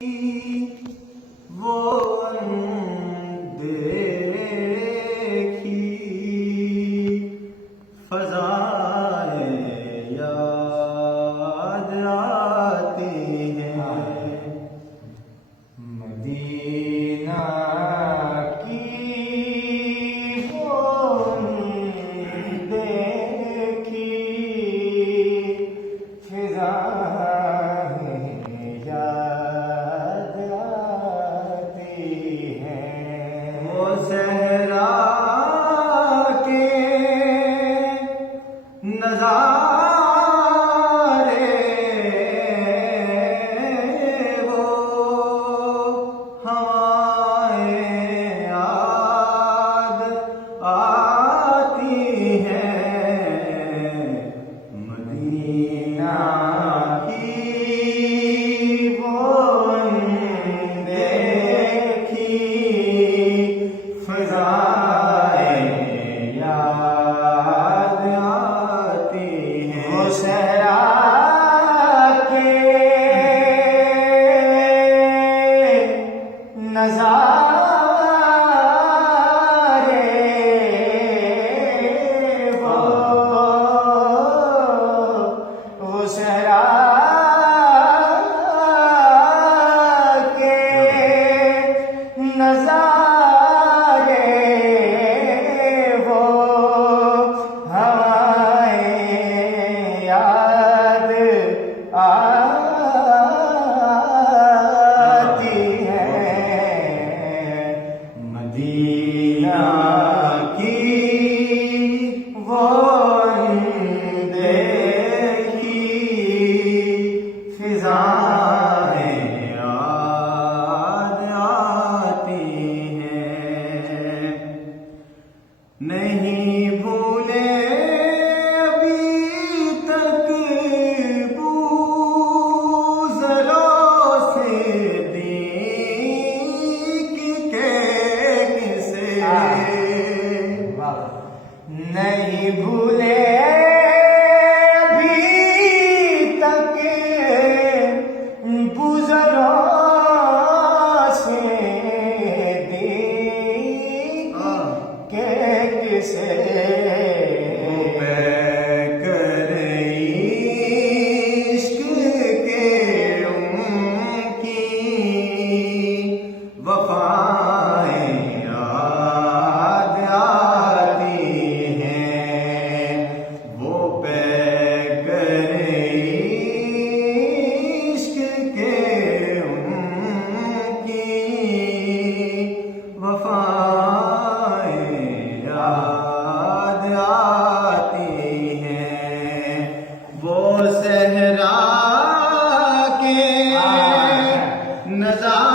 वो देखी फ़ज़ाएं याद आती हैं मदीना की वो देखी फ़ज़ाएं याद वो सहरा के नज़ारे वो हवाएं याद आती हैं मदीना की वो देखी फ़ज़ाएं याद आती हैं वो सहरा के नज़ारे वो सहरा के नज़ारे याद आती हैं मदीना की वो देखी फ़ज़ाएं याद आती हैं नहीं भूले नहीं भूले अभी तक गुज़रों से दीन के किसे कर इश्क के उनकी वफ़ाएं याद आती हैं वो सहरा के नज़ारे